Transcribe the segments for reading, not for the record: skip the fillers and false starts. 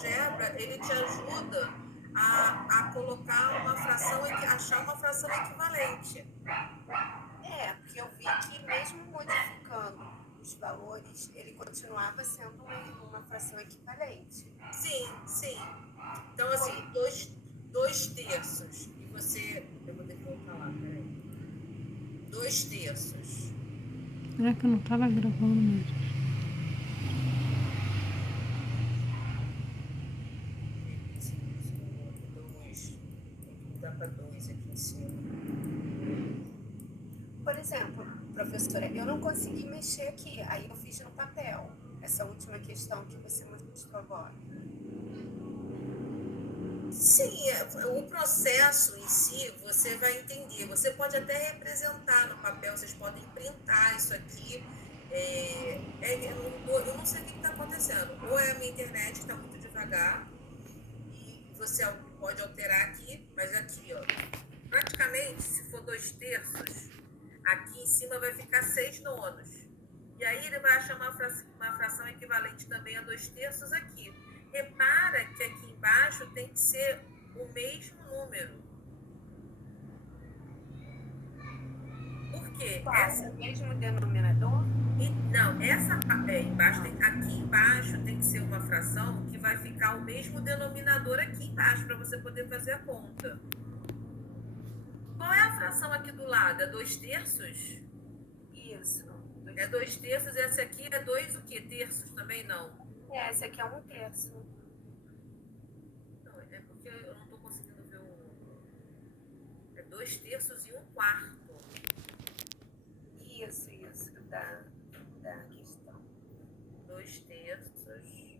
GeoGebra, ele te ajuda a colocar uma fração, achar uma fração equivalente. Porque eu vi que mesmo modificando os valores, ele continuava sendo uma fração equivalente. Sim. Então, assim, dois terços. E você... Eu vou ter que voltar lá, peraí. 2 terços. Será que eu não tava gravando mesmo? Tem que mudar para 2 aqui em cima. Por exemplo, professora, eu não consegui mexer aqui, aí eu fiz no papel, essa última questão que você mostrou agora. Sim, o processo em si você vai entender. Você pode até representar no papel, vocês podem printar isso aqui. Eu não sei o que está acontecendo. Ou é a minha internet que está muito devagar e você pode alterar aqui, mas aqui, ó, praticamente, se for 2 terços, aqui em cima vai ficar 6 nonos. E aí ele vai achar uma fração equivalente também a 2 terços aqui. Repara que aqui embaixo tem que ser o mesmo número. Por quê? O mesmo denominador? Não, aqui embaixo tem que ser uma fração que vai ficar o mesmo denominador aqui embaixo para você poder fazer a conta. Qual é a fração aqui do lado? É 2 terços? Isso. É 2 terços, e essa aqui é 2 o quê? Terços também não? Esse aqui é 1 terço. Não, é porque eu não estou conseguindo ver É 2 terços e 1 quarto. Isso, da questão. 2 terços,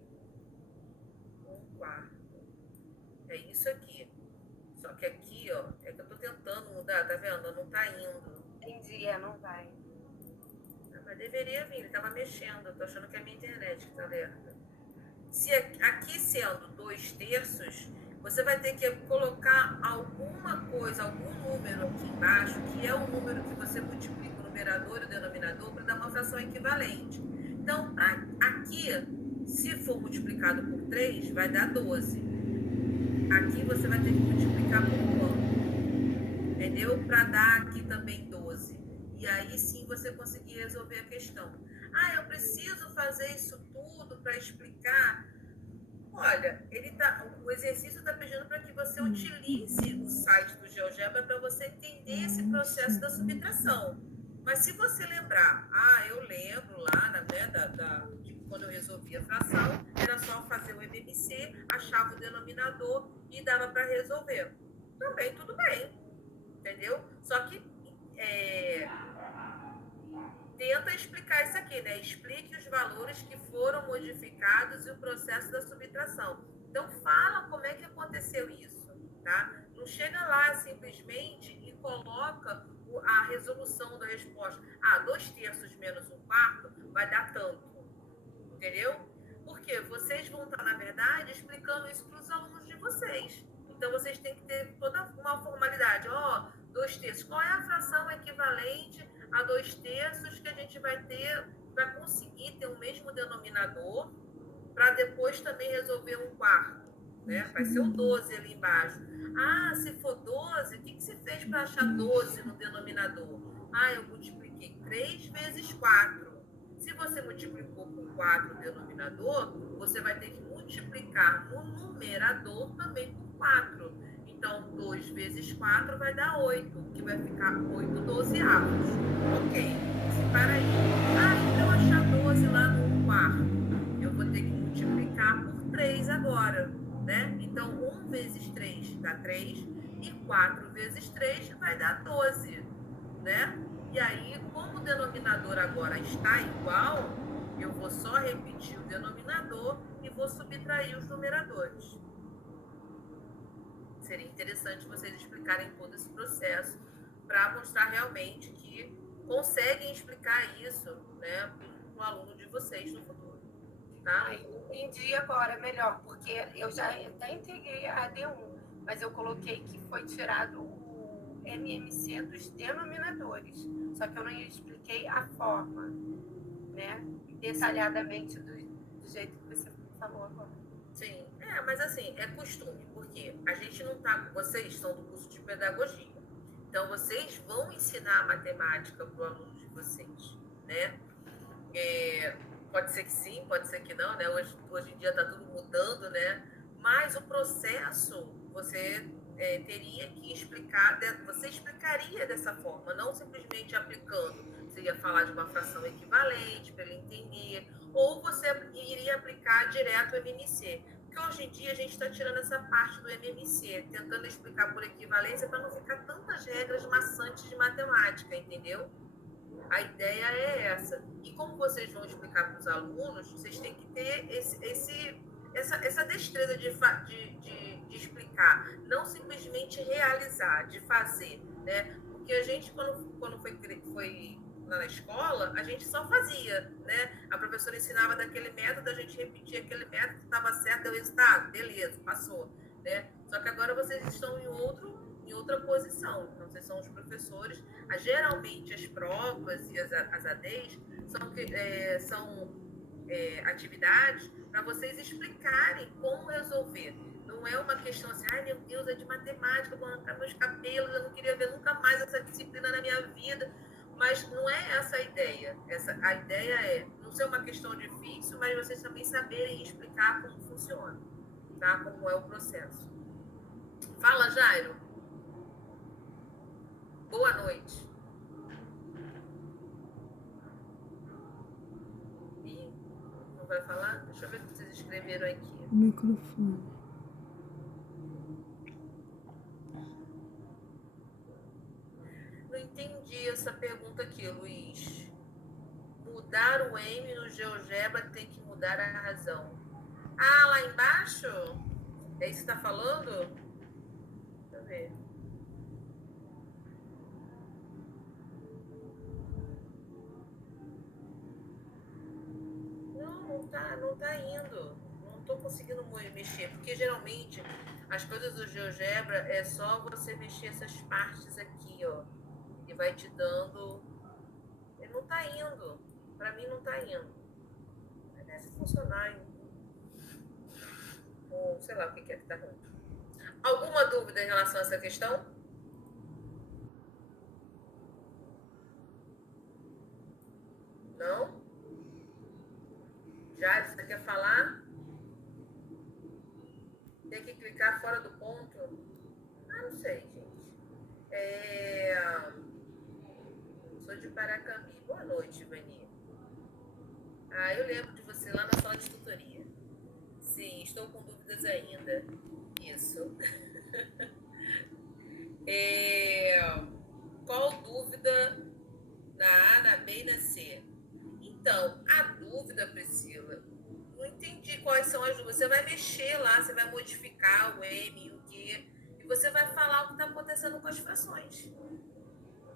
1 quarto. É isso aqui. Só que aqui, ó, é que eu tô tentando mudar, tá vendo? Não tá indo. Entendi, não vai. Mas deveria vir, ele tava mexendo. Eu tô achando que é a minha internet que tá alerta. Se aqui sendo 2 terços, você vai ter que colocar alguma coisa, algum número aqui embaixo, que é o número que você multiplica o numerador e o denominador para dar uma fração equivalente. Então, aqui, se for multiplicado por 3, vai dar 12. Aqui você vai ter que multiplicar por quanto? Entendeu? Para dar aqui também 12. E aí sim você conseguir resolver a questão. Eu preciso fazer isso tudo para explicar. Olha, o exercício está pedindo para que você utilize o site do GeoGebra para você entender esse processo da subtração. Mas se você lembrar, eu lembro lá de quando eu resolvi a fração, era só fazer o MMC, achava o denominador e dava para resolver. Também tudo bem, entendeu? Só que tenta explicar isso aqui, né? Explique os valores que foram modificados e o processo da subtração. Então, fala como é que aconteceu isso, tá? Não chega lá simplesmente e coloca a resolução da resposta. 2 terços menos 1 quarto vai dar tanto, entendeu? Porque vocês vão estar, na verdade, explicando isso para os alunos de vocês. Então, vocês têm que ter toda uma formalidade. 2 terços. Qual é a fração equivalente a 2 terços que a gente vai conseguir ter o mesmo denominador para depois também resolver 1 quarto, né? Vai ser o 12 ali embaixo. Se for 12, o que você fez para achar 12 no denominador? Eu multipliquei 3 vezes 4. Se você multiplicou por 4 no denominador, você vai ter que multiplicar no numerador também por 4. Então, 2 vezes 4 vai dar 8, que vai ficar 8 dozeavos. Ok, para aí. E para eu achar 12 lá no 1 quarto, eu vou ter que multiplicar por 3 agora, né? Então, 1 vezes 3 dá 3 e 4 vezes 3 vai dar 12, né? E aí, como o denominador agora está igual, eu vou só repetir o denominador e vou subtrair os numeradores. Seria interessante vocês explicarem todo esse processo para mostrar realmente que conseguem explicar isso, né, para o aluno de vocês no futuro. Tá? Entendi agora melhor, porque eu já até entreguei a AD1, mas eu coloquei que foi tirado o MMC dos denominadores, só que eu não expliquei a forma, né, detalhadamente do jeito que você falou agora. Sim, mas assim, é costume, porque a gente não tá, vocês são do curso de pedagogia, então vocês vão ensinar matemática para o aluno de vocês, né? É, pode ser que sim, pode ser que não, né? Hoje em dia está tudo mudando, né? Mas o processo você teria que explicar, você explicaria dessa forma, não simplesmente aplicando. Você ia falar de uma fração equivalente para ele entender, ou você iria aplicar direto o MMC. Porque hoje em dia a gente está tirando essa parte do MMC, tentando explicar por equivalência para não ficar tantas regras maçantes de matemática, entendeu? A ideia é essa. E como vocês vão explicar para os alunos, vocês têm que ter essa destreza de explicar, não simplesmente realizar, de fazer, né? Porque a gente, quando foi lá na escola, a gente só fazia, né? A professora ensinava daquele método, a gente repetia aquele método, estava certo, deu resultado, beleza, passou, né? Só que agora vocês estão em outra posição. Então, vocês são os professores. Geralmente, as provas e as ADs são atividades para vocês explicarem como resolver. Não é uma questão assim, ai meu Deus, é de matemática, vou arrancar meus cabelos, eu não queria ver nunca mais essa disciplina na minha vida. Mas não é essa a ideia. A ideia é não ser uma questão difícil, mas vocês também saberem explicar como funciona, tá? Como é o processo. Fala, Jairo. Boa noite. Ih, não vai falar? Deixa eu ver o que vocês escreveram aqui. O microfone. Não entendi essa pergunta aqui, Luiz. Mudar o M no GeoGebra tem que mudar a razão. Ah, lá embaixo? É isso que você está falando? Deixa eu ver. Não tá indo. Não estou conseguindo mexer, porque geralmente as coisas do GeoGebra é só você mexer essas partes aqui, ó. E vai te dando. Ele não tá indo. Para mim não tá indo. Deve funcionar. Ou sei lá o que é que tá ruim. Alguma dúvida em relação a essa questão? Não? Já você quer falar? Tem que clicar fora do ponto? Ah, não sei, gente. Sou de Paracambi. Boa noite, Vani. Ah, eu lembro de você lá na sala de tutoria. Sim, estou com dúvidas ainda. Isso. Qual dúvida na A, na B e na C? Então, a dúvida, Priscila, não entendi quais são as dúvidas. Você vai mexer lá, você vai modificar o M e o Q, e você vai falar o que está acontecendo com as frações,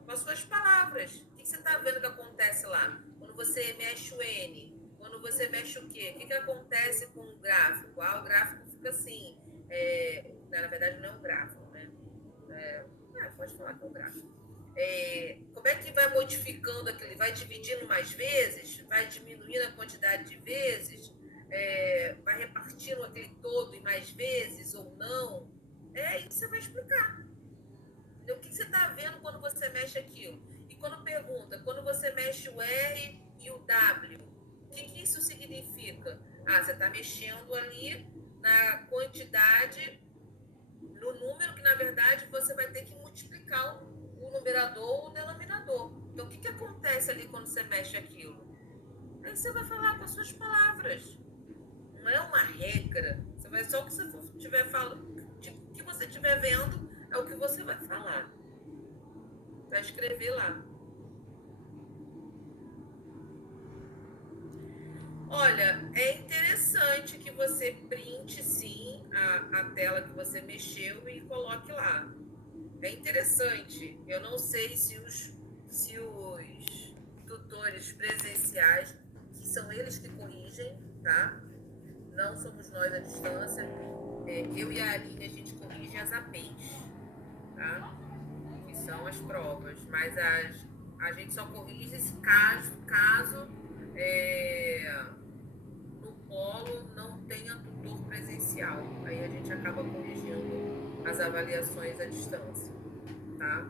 com as suas palavras. O que você está vendo que acontece lá? Quando você mexe o N, quando você mexe o Q, o que acontece com o gráfico? Ah, o gráfico fica assim. Na verdade, não é um gráfico, né? Pode falar que é um gráfico. Como é que vai modificando aquele? Vai dividindo mais vezes? Vai diminuindo a quantidade de vezes? Vai repartindo aquele todo em mais vezes ou não? Isso você vai explicar. O que você está vendo quando você mexe aquilo? E quando pergunta, quando você mexe o R e o W, o que isso significa? Você está mexendo ali na quantidade, no número que, na verdade, você vai ter que multiplicar o numerador ou o denominador. Então, o que acontece ali quando você mexe aquilo? Aí você vai falar com as suas palavras. Não é uma regra. Você vai só o que você estiver falando, o que você estiver vendo é o que você vai falar. Vai escrever lá. Olha, é interessante que você printe sim a tela que você mexeu e coloque lá. É interessante. Eu não sei se os tutores presenciais, que são eles que corrigem, tá? Não somos nós à distância. Eu e a Aline, a gente corrige as APs, tá? Que são as provas. Mas a gente só corrige esse caso no polo não tenha tutor presencial. presencial. Aí a gente acaba corrigindo as avaliações à distância, tá?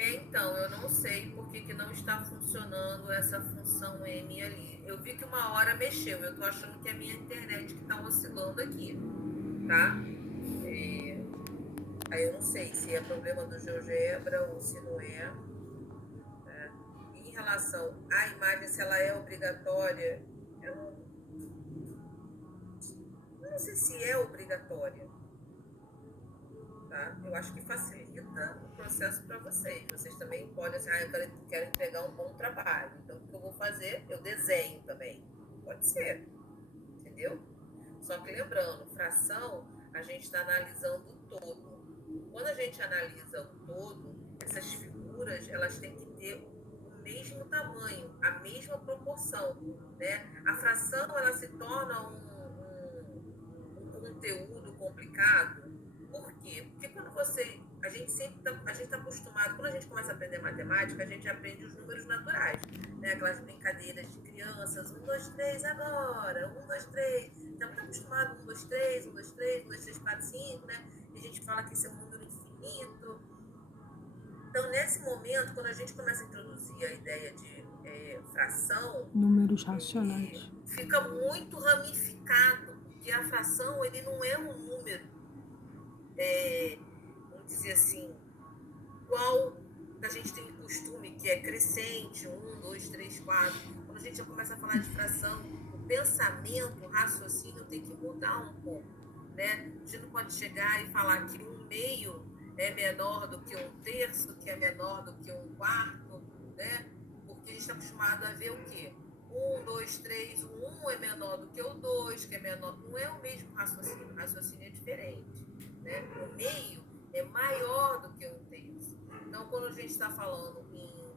Então, eu não sei por que não está funcionando essa função M ali. Eu vi que uma hora mexeu, eu tô achando que é a minha internet que está oscilando aqui, tá? Aí eu não sei se é problema do GeoGebra ou se não é. Em relação à imagem, se ela é obrigatória, eu não sei se é obrigatória, tá? Eu acho que facilita o processo para vocês. Vocês também podem assim, eu quero entregar um bom trabalho. Então, o que eu vou fazer? Eu desenho também. Pode ser, entendeu? Só que lembrando, fração, a gente está analisando o todo. Quando a gente analisa o todo, essas figuras, elas têm que ter o mesmo tamanho, a mesma proporção, né? A fração, ela se torna um conteúdo complicado. Por quê? Porque quando a gente está acostumado, quando a gente começa a aprender matemática, a gente aprende os números naturais, né? Aquelas brincadeiras de crianças, 1, 2, 3 agora, 1, 2, 3. Estamos muito acostumados, 1, 2, 3, 1, 2, 3, 1, 2, 3, 4, 5, né? E a gente fala que isso é um número infinito. Então, nesse momento, quando a gente começa a introduzir a ideia de fração, números racionais, fica muito ramificado, porque a fração, ele não é um número, vamos dizer assim, qual a gente tem costume, que é crescente, 1, 2, 3, 4. Quando a gente já começa a falar de fração, o pensamento, o raciocínio tem que mudar um pouco, né? A gente não pode chegar e falar que 1/2 é menor do que 1/3, que é menor do que 1/4, né? Porque a gente está acostumado a ver o quê? 1, 2, 3, o 1 é menor do que o 2, que é menor. Não é o mesmo raciocínio, o raciocínio é diferente, né? O meio é maior do que 1/3. Então, quando a gente está falando em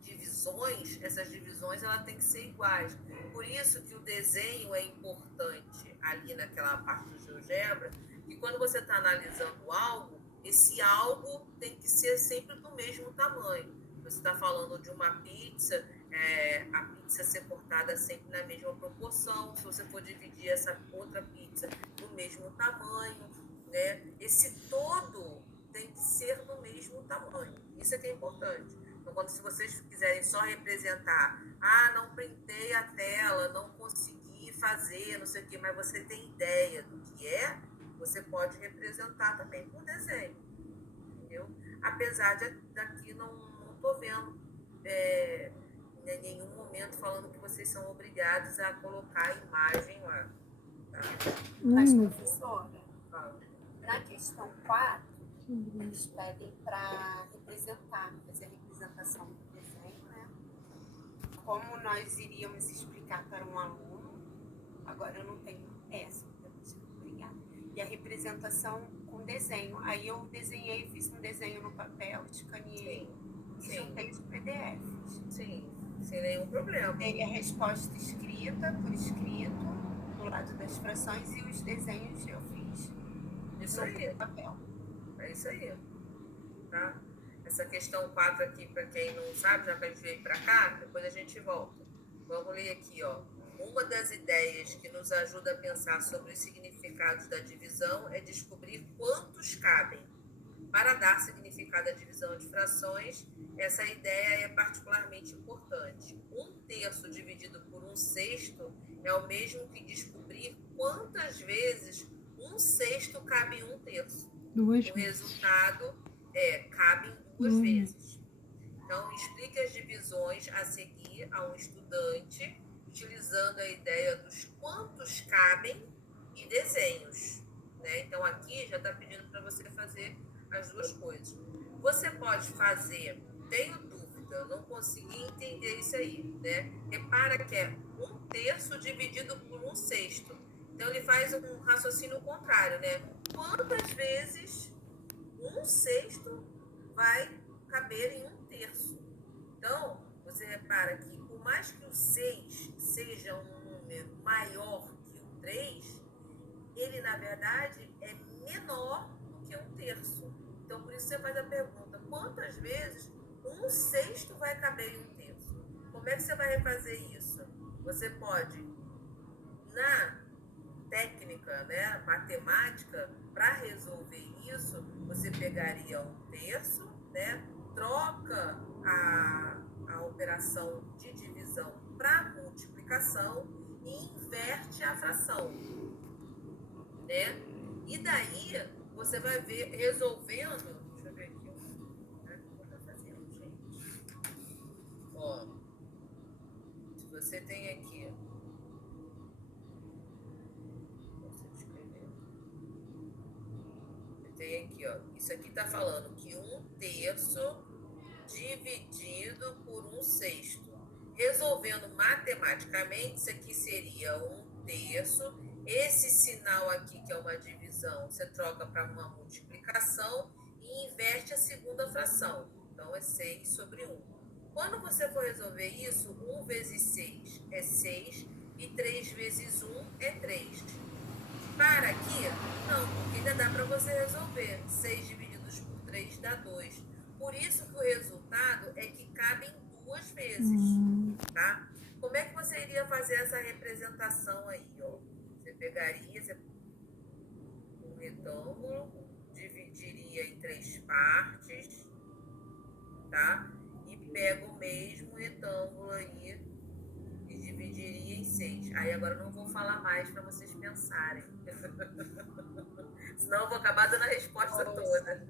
divisões, essas divisões ela tem que ser iguais. Por isso que o desenho é importante ali naquela parte do GeoGebra, que quando você está analisando algo, esse algo tem que ser sempre do mesmo tamanho. Você está falando de uma pizza, a pizza ser cortada sempre na mesma proporção. Se você for dividir essa outra pizza no mesmo tamanho, né? Esse todo tem que ser do mesmo tamanho. Isso é que é importante. Então, quando se vocês quiserem só representar, não printei a tela, não consegui fazer, não sei o quê, mas você tem ideia do que é, você pode representar também por desenho, entendeu? Apesar de daqui não estou vendo em nenhum momento falando que vocês são obrigados a colocar a imagem lá. Tá? Mas, professora, na questão 4, eles pedem para representar, fazer a representação do desenho, né? Como nós iríamos explicar para um aluno, agora eu não tenho essa, obrigada. E a representação com desenho. Aí eu desenhei, fiz um desenho no papel, escaneei e juntei os PDFs. Sim, sem nenhum problema. Dei a resposta escrita, por escrito, do lado das frações, e os desenhos eu fiz. Isso aí. Papel. É isso aí, tá? Essa questão 4 aqui, para quem não sabe, já que a gente veio para cá, depois a gente volta. Vamos ler aqui, ó. Uma das ideias que nos ajuda a pensar sobre os significados da divisão é descobrir quantos cabem. Para dar significado à divisão de frações, essa ideia é particularmente importante. 1/3 dividido por 1/6 é o mesmo que descobrir quantas vezes 1/6 cabe em 1/3. O resultado cabe em 2 vezes. Então, explique as divisões a seguir a um estudante, utilizando a ideia dos quantos cabem e desenhos, né? Então, aqui já está pedindo para você fazer as duas coisas. Você pode fazer, tenho dúvida, não consegui entender isso aí, né? Repara que é 1/3 dividido por 1/6. Então, ele faz um raciocínio contrário, né? Quantas vezes 1/6 vai caber em 1/3? Então, você repara que, por mais que o 6 seja um número maior que o 3, ele, na verdade, é menor do que 1/3. Então, por isso você faz a pergunta, quantas vezes 1/6 vai caber em 1/3? Como é que você vai refazer isso? você pode, na técnica, né, matemática, para resolver isso, você pegaria 1/3, né, troca a operação de divisão para multiplicação e inverte a fração, né? E daí você vai ver resolvendo. Deixa eu ver aqui, né? O que eu tô fazendo, gente? Ó, se você tem aqui, você escrever. Você tem aqui, ó. Isso aqui tá falando que 1/3 dividido por 1/6. Resolvendo matematicamente, isso aqui seria 1/3. Esse sinal aqui, que é uma divisão, você troca para uma multiplicação e inverte a segunda fração. Então, é 6/1. Quando você for resolver isso, 1 vezes 6 é 6 e 3 vezes 1 é 3. Para aqui? Não, porque ainda dá para você resolver. 6 divididos por 3 dá 2. Por isso que o resultado é que cabe em 2 vezes, tá? Como é que você iria fazer essa representação aí, ó? Você pegaria um retângulo, dividiria em 3 partes, tá? E pega o mesmo retângulo aí e dividiria em 6. Aí agora eu não vou falar mais para vocês pensarem. Senão eu vou acabar dando a resposta toda.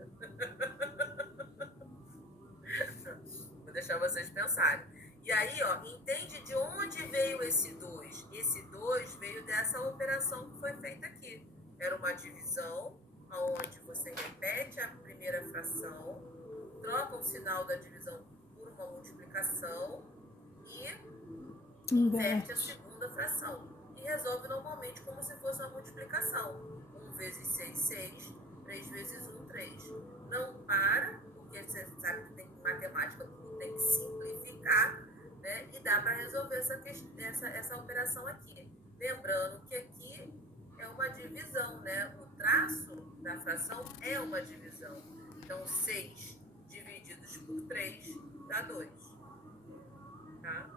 Vou deixar vocês pensarem. E aí, ó, entende de onde veio esse 2? Esse 2 veio dessa operação que foi feita aqui. Era uma divisão, onde você repete a primeira fração, troca o sinal da divisão por uma multiplicação e inverte a segunda fração. E resolve normalmente como se fosse uma multiplicação. 1 vezes 6, 6. 3 vezes 1, 3. Não para, porque você sabe que tem matemática, tudo tem que simplificar, né? E dá para resolver essa operação aqui. Lembrando que aqui é uma divisão, né? O traço da fração é uma divisão. Então, 6 divididos por 3 dá 2. Tá?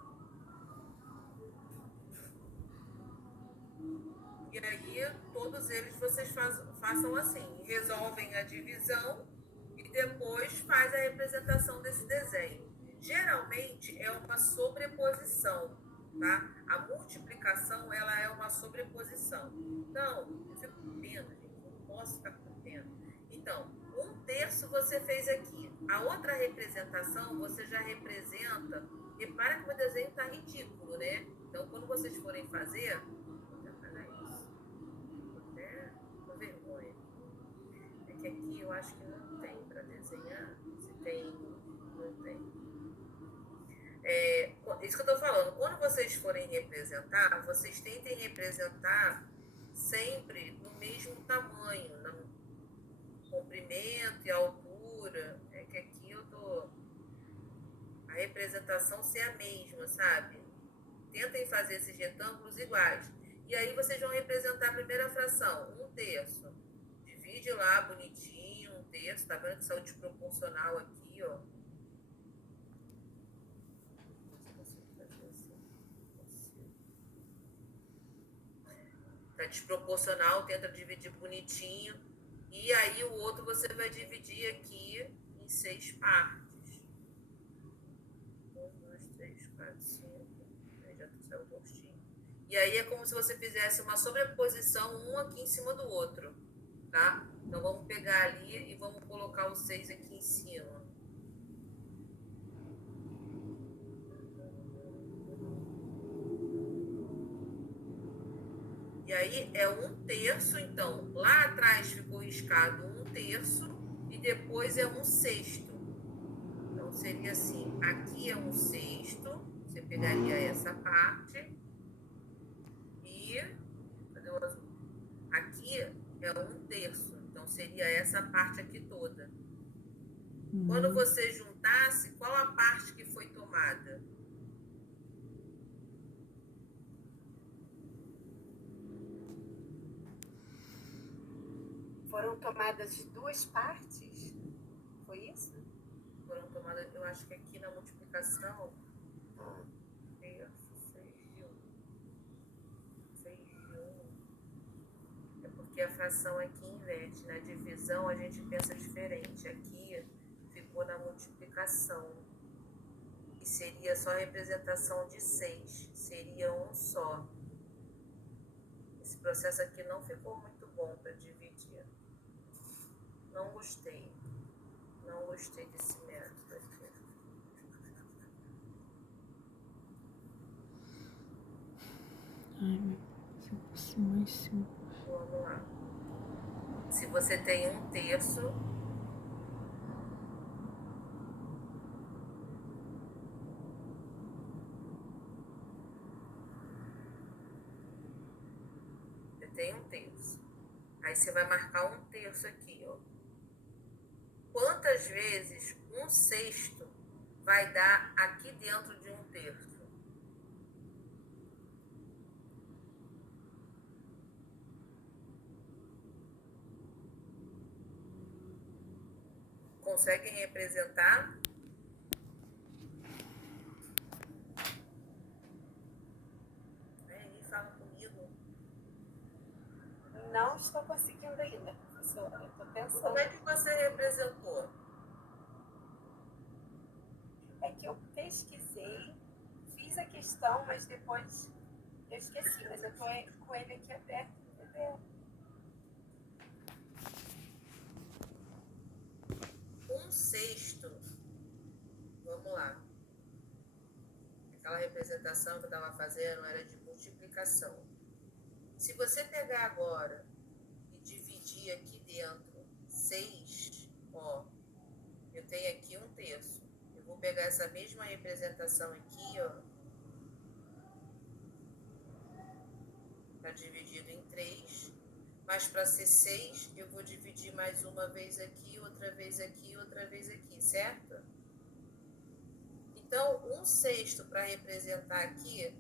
E aí, todos eles vocês façam assim, resolvem a divisão e depois faz a representação desse desenho. Geralmente é uma sobreposição, tá? A multiplicação, ela é uma sobreposição. Então, eu fico com pena, gente, não posso ficar com pena. Então, 1/3 você fez aqui. A outra representação, você já representa. Repara que o desenho está ridículo, né? Então, quando vocês forem fazer, vergonha. É que aqui eu acho que não tem para desenhar. Se tem, não tem. Isso que eu estou falando. Quando vocês forem representar, vocês tentem representar sempre no mesmo tamanho, no comprimento e altura. É que aqui eu tô a representação ser a mesma, sabe? Tentem fazer esses retângulos iguais. E aí vocês vão representar a primeira fração, 1/3. Divide lá bonitinho, 1/3. Tá vendo que saiu desproporcional aqui, ó? Tá desproporcional, tenta dividir bonitinho. E aí o outro você vai dividir aqui em 6 partes. 1, 2, 3, 4, 5. Aí já saiu o rostinho. E aí é como se você fizesse uma sobreposição, um aqui em cima do outro, tá? Então vamos pegar ali e vamos colocar o 6 aqui em cima. E aí é 1/3, então. Lá atrás ficou riscado 1/3 e depois é 1/6. Então seria assim, aqui é 1/6, você pegaria essa parte e cadê o azul? Aqui é 1/3, então seria essa parte aqui toda. Quando você juntasse, qual a parte que foi tomada? Foram tomadas 2 partes? Foi isso? Foram tomadas, eu acho que aqui na multiplicação, 1/3, 6 de 1. porque a fração aqui inverte. Na divisão a gente pensa diferente. Aqui ficou na multiplicação. E seria só representação de 6. Seria um só. Esse processo aqui não ficou muito bom para dividir. Não gostei. Não gostei desse método aqui. Ai, meu Deus, eu posso mais 5. Vamos lá. Se você tem 1/3, você tem 1/3. Aí você vai marcar 1/3 aqui, ó. Quantas vezes 1/6 vai dar aqui dentro de 1/3? Conseguem representar? Fala comigo. Não estou conseguindo ainda, professora. Estou pensando. Como é que você representou? É que eu pesquisei, fiz a questão, mas depois eu esqueci. Mas eu estou com ele aqui aberto, entendeu? 1/6. Vamos lá. Aquela representação que eu estava fazendo era de multiplicação. Se você pegar agora e dividir aqui dentro 6, ó, eu tenho aqui 1/3. Eu vou pegar essa mesma representação aqui, ó, tá dividido em 3, mas para ser 6, eu vou dividir mais uma vez aqui, outra vez aqui, outra vez aqui, certo? Então, 1/6 para representar aqui,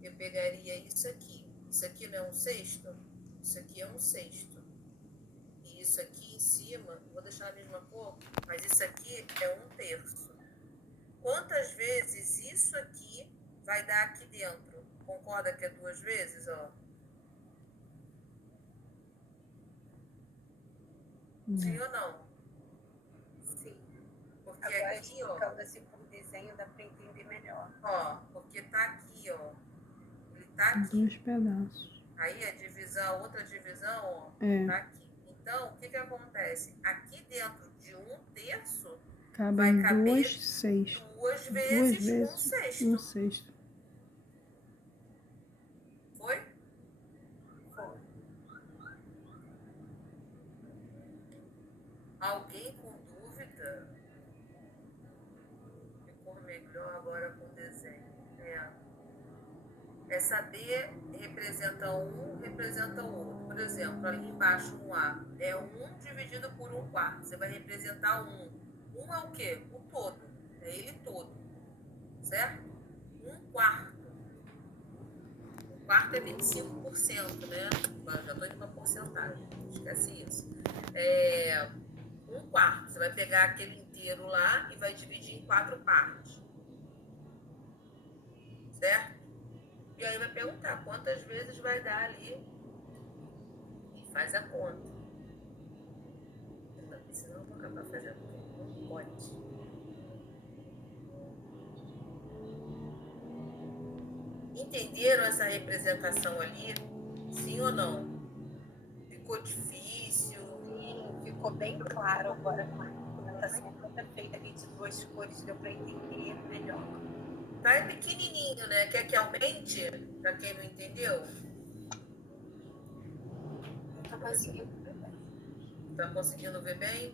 eu pegaria isso aqui. Isso aqui não é 1/6? Isso aqui é 1/6. E isso aqui em cima, vou deixar a mesma cor, mas isso aqui é 1/3. Quantas vezes isso aqui vai dar aqui dentro? Concorda que é 2 vezes, ó? Sim ou não? Sim. Porque Agora, aqui, ó, explicando assim por desenho, dá para entender melhor. ó, porque tá aqui, ó. Ele tá Em aqui. 2 pedaços. Aí a divisão, outra divisão, ó, É. tá aqui. Então, o que que acontece? Aqui dentro de 1/3 vai Cabem caber 2 6. 2 vezes 1/6. 1/6. Foi? Foi. Alguém com dúvida? Ficou melhor agora com o desenho. É saber, representa um, representa o outro. Por exemplo, ali embaixo um A é 1 dividido por 1/4. Você vai representar 1. 1 é o quê? O todo. É ele todo. Certo? 1/4. 1/4 é 25%, né? Já estou indo para porcentagem. Esquece isso. 1/4. Você vai pegar aquele inteiro lá e vai dividir em 4 partes. Certo? E aí vai perguntar quantas vezes vai dar ali e faz a conta. Senão eu vou acabar fazendo um monte. Entenderam essa representação ali? Sim ou não? Ficou difícil? Sim, ficou bem claro agora com a representação toda feita ali de 2 cores, deu para entender melhor. Tá é pequenininho, né? Quer que aumente? Para quem não entendeu? Não estou conseguindo ver bem. Tá conseguindo ver bem?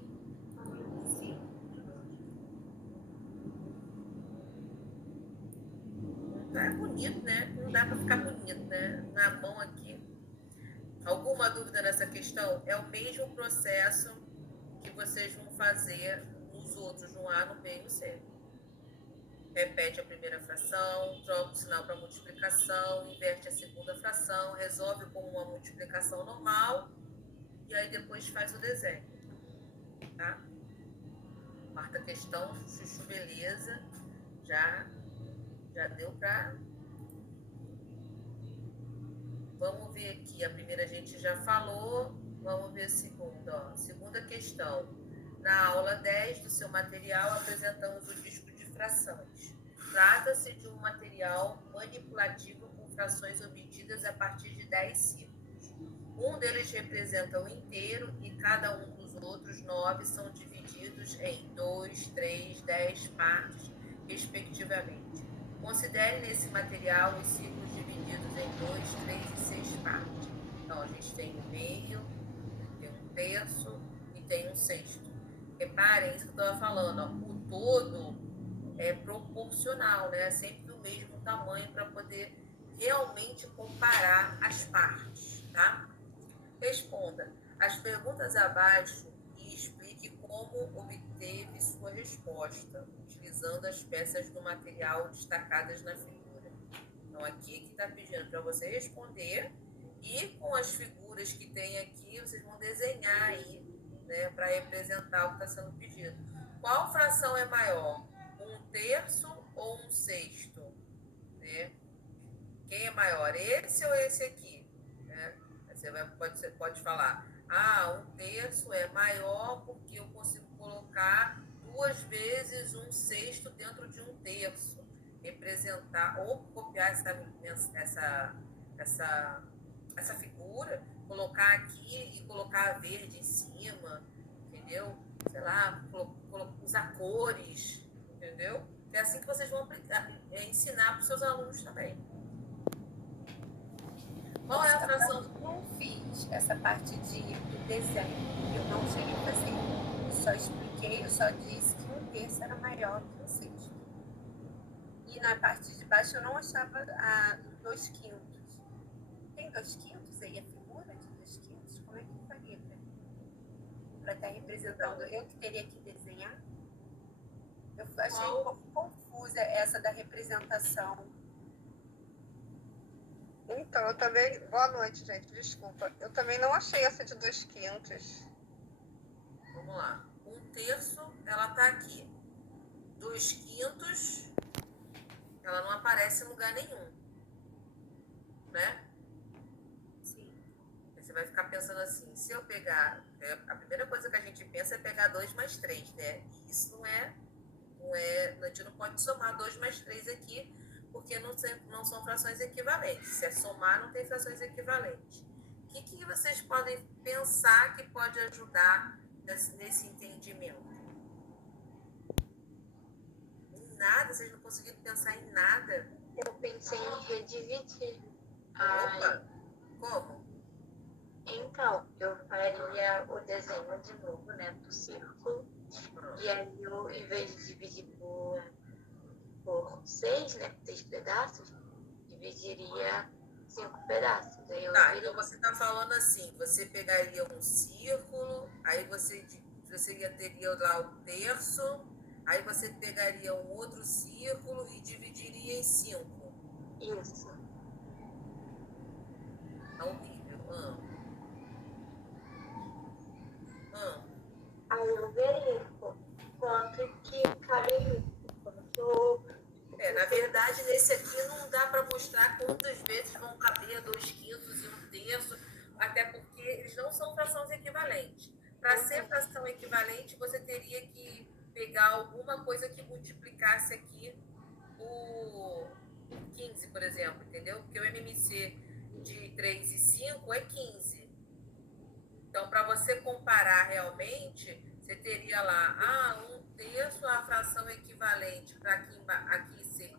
Sim. Tá bonito, né? Não dá para ficar bonito, né? Na mão aqui. Alguma dúvida nessa questão? É o mesmo processo que vocês vão fazer nos outros, no A, no B e no C. Repete a primeira fração, troca o sinal para multiplicação, inverte a segunda fração, resolve como uma multiplicação normal e aí depois faz o desenho, tá? Quarta questão, chuchu, beleza, já deu para... Vamos ver aqui, a primeira a gente já falou, vamos ver a segunda. Ó. Segunda questão. Na aula 10 do seu material, apresentamos o disco de frações. Trata-se de um material manipulativo com frações obtidas a partir de 10 círculos. Um deles representa o inteiro e cada um dos outros 9 são divididos em 2, 3, 10 partes, respectivamente. Considere nesse material os círculos divididos em 2, 3 e 6 partes. Então, a gente tem um meio, tem um terço e tem um sexto. Reparem isso que eu estava falando, ó, o todo é proporcional, né? É sempre do mesmo tamanho para poder realmente comparar as partes, tá? Responda as perguntas abaixo e explique como obteve sua resposta, utilizando as peças do material destacadas na figura. Então, aqui que está pedindo para você responder e com as figuras que tem aqui, vocês vão desenhar aí, né, para representar o que está sendo pedido. Qual fração é maior? Um terço ou um sexto? Né? Quem é maior, esse ou esse aqui? Né? Você pode falar, um terço é maior porque eu consigo colocar 2 vezes um sexto dentro de um terço. Representar, ou copiar essa figura, colocar aqui e colocar a verde em cima, entendeu? Sei lá, usar cores, entendeu? É assim que vocês vão ensinar para os seus alunos também. Qual é a fração? Eu não fiz essa parte do desenho. Eu não cheguei a fazer. Eu só expliquei, eu só disse que um terço era maior que um sexto. E na parte de baixo eu não achava 2 quintos. Tem 2 quintos aí, a figura de 2 quintos? Como é que eu faria para estar representando? Eu que teria que desenhar? Eu achei um pouco confusa essa da representação. Então, eu também... Boa noite, gente. Desculpa. Eu também não achei essa de 2 quintos. Vamos lá. Um terço, ela tá aqui. 2 quintos, ela não aparece em lugar nenhum. Né? Sim. Você vai ficar pensando assim, se eu pegar... A primeira coisa que a gente pensa é pegar 2 mais 3, né? Isso não é... A gente não pode somar 2 mais 3 aqui, porque não são frações equivalentes. Se é somar, não tem frações equivalentes. O que vocês podem pensar que pode ajudar nesse entendimento? Em nada? Vocês não conseguiram pensar em nada? Eu pensei em redividir. Opa! Como? Então, eu faria o desenho de novo, né, do círculo. E aí eu, em vez de dividir por 6, né, 6 pedaços, dividiria 5 pedaços. Aí eu Então você está falando assim, você pegaria um círculo, aí você teria lá o terço, aí você pegaria um outro círculo e dividiria em 5. Isso. É horrível. Aí eu verifico quanto que cabe isso. Na verdade, nesse aqui não dá para mostrar quantas vezes vão caber 2 quintos e um terço, até porque eles não são frações equivalentes. Para ser fração equivalente, você teria que pegar alguma coisa que multiplicasse aqui por 15, por exemplo, entendeu? Porque o MMC de 3 e 5 é 15. Então, para você comparar realmente, você teria lá, um terço, a fração equivalente para aqui ser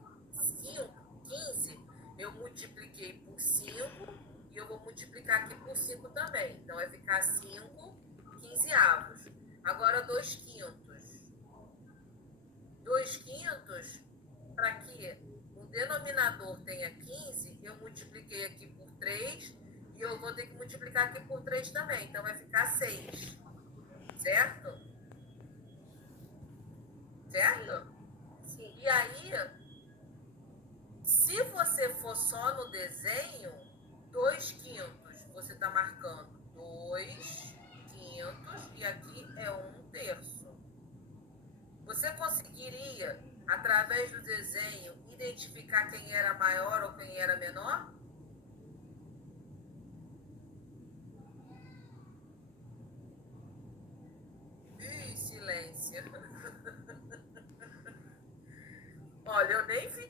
15, eu multipliquei por 5 e eu vou multiplicar aqui por 5 também. Então, vai ficar 5 quinzeavos. Agora, 2 quintos. 2 quintos, para que o denominador tenha 15, eu multipliquei aqui por 3 e eu vou ter que multiplicar aqui por 3 também. Então, vai ficar 6. Certo? Certo? Sim. E aí, se você for só no desenho, 2 quintos, você está marcando 2 quintos e aqui é 1 terço. Você conseguiria, através do desenho, identificar quem era maior ou quem era menor?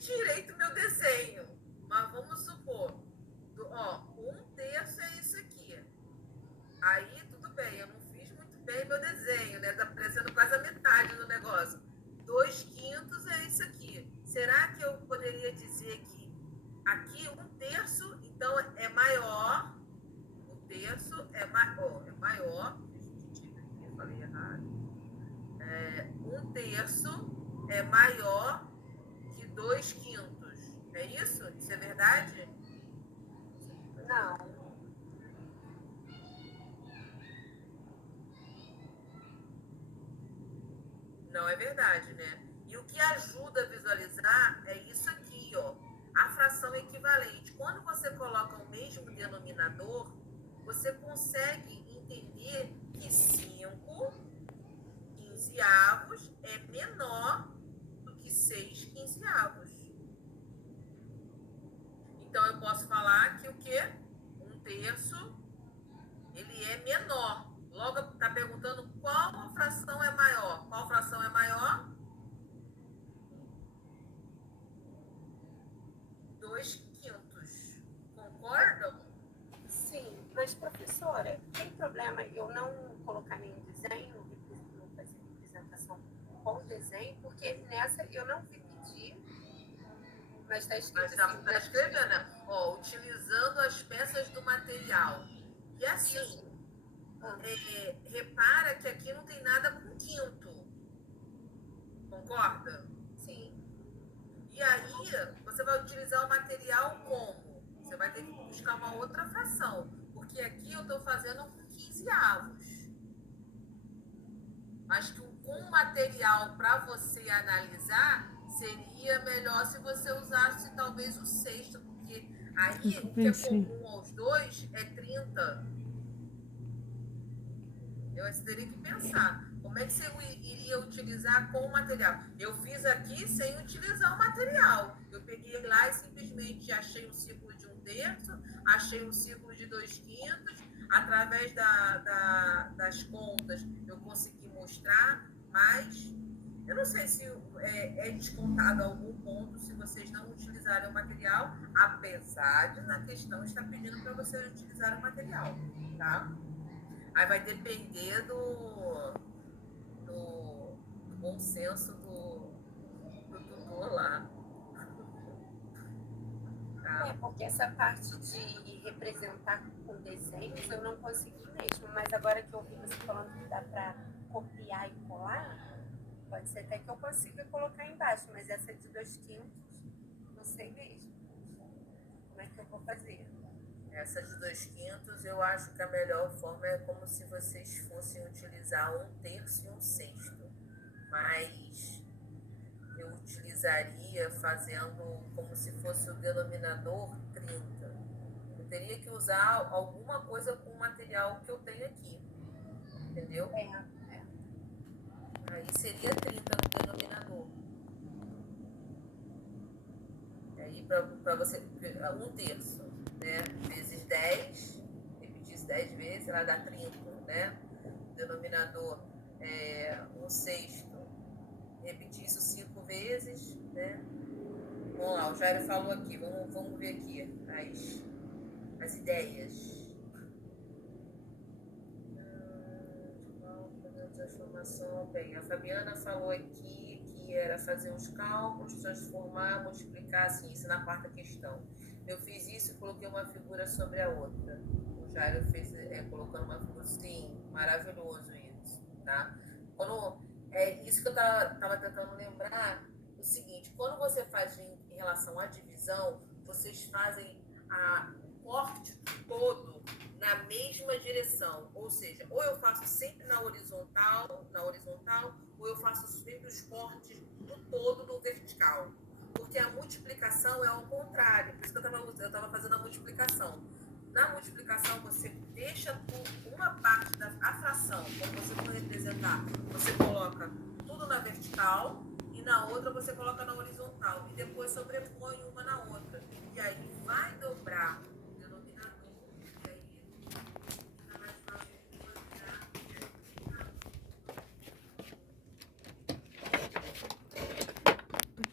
direito o meu desenho, mas vamos supor, ó, 1/3 é isso aqui. Aí, tudo bem, eu não fiz muito bem meu desenho, né? Tá parecendo quase a metade do negócio. 2/5 é isso aqui. Será que eu poderia dizer que aqui 1/3, então, é maior? 1/3 é maior. Deixa eu aqui, eu falei errado. 1/3 é maior que 2/5. É isso? Isso é verdade? Não. Não é verdade, né? E o que ajuda a visualizar é isso aqui, ó. A fração equivalente. Quando você coloca o mesmo denominador, você consegue entender que 5/15 é menor do que 6/15. Então, eu posso falar que o quê? 1/3, ele é menor. Logo, está perguntando qual a fração é maior. Qual fração é maior? 2/5. Concordam? Sim, mas professora, tem problema eu não colocar nenhum desenho, não fazer representação com desenho, porque nessa eu não vi pedir, mas está escrito Mas assim, está escrevendo, né? Ó, utilizando as peças do material. E assim, repara que aqui não tem nada com quinto. Concorda? Sim. E aí, você vai utilizar o material como? Você vai ter que buscar uma outra fração. Porque aqui eu estou fazendo com 15avos. Mas que com o material para você analisar, seria melhor se você usasse talvez o sexto. Porque aí o que é comum aos dois é 30. Você teria que pensar, como é que você iria utilizar com o material? Eu fiz aqui sem utilizar o material. Eu peguei lá e simplesmente achei um círculo de 1/3, achei um círculo de 2/5, através das contas eu consegui mostrar, mas eu não sei se é descontado algum ponto se vocês não utilizarem o material, apesar de na questão estar pedindo para vocês utilizarem o material, tá? Aí vai depender do bom senso do tutor lá. Tá? Porque essa parte de representar com desenhos eu não consegui mesmo, mas agora que eu ouvi você falando que dá para copiar e colar, pode ser até que eu consiga colocar embaixo, mas essa de 2/5, não sei mesmo. Como é que eu vou fazer? Essa de 2/5, eu acho que a melhor forma é como se vocês fossem utilizar 1/3 e 1/6. Mas eu utilizaria fazendo como se fosse o denominador 30. Eu teria que usar alguma coisa com o material que eu tenho aqui. Entendeu? Aí seria 30 no denominador. Aí para você, 1/3. Né? Vezes 10, repetir isso 10 vezes, ela dá 30, né? Denominador 1/6, repetir isso 5 vezes, né? Vamos lá, o Jairo falou aqui, vamos ver aqui as ideias. Transformação, bem, a Fabiana falou aqui que era fazer os cálculos, transformar, multiplicar, assim, isso na quarta questão. Eu fiz isso e coloquei uma figura sobre a outra. O Jairo fez colocando uma figura. Sim, maravilhoso isso, tá? Isso que eu tava tentando lembrar, o seguinte, quando você faz em relação à divisão, vocês fazem o corte todo na mesma direção. Ou seja, ou eu faço sempre na horizontal, ou eu faço sempre os cortes do todo no vertical. Porque a multiplicação é ao contrário. Por isso que eu estava fazendo a multiplicação. Na multiplicação, você deixa uma parte da fração, quando você for representar, você coloca tudo na vertical e na outra você coloca na horizontal. E depois sobrepõe uma na outra. E aí vai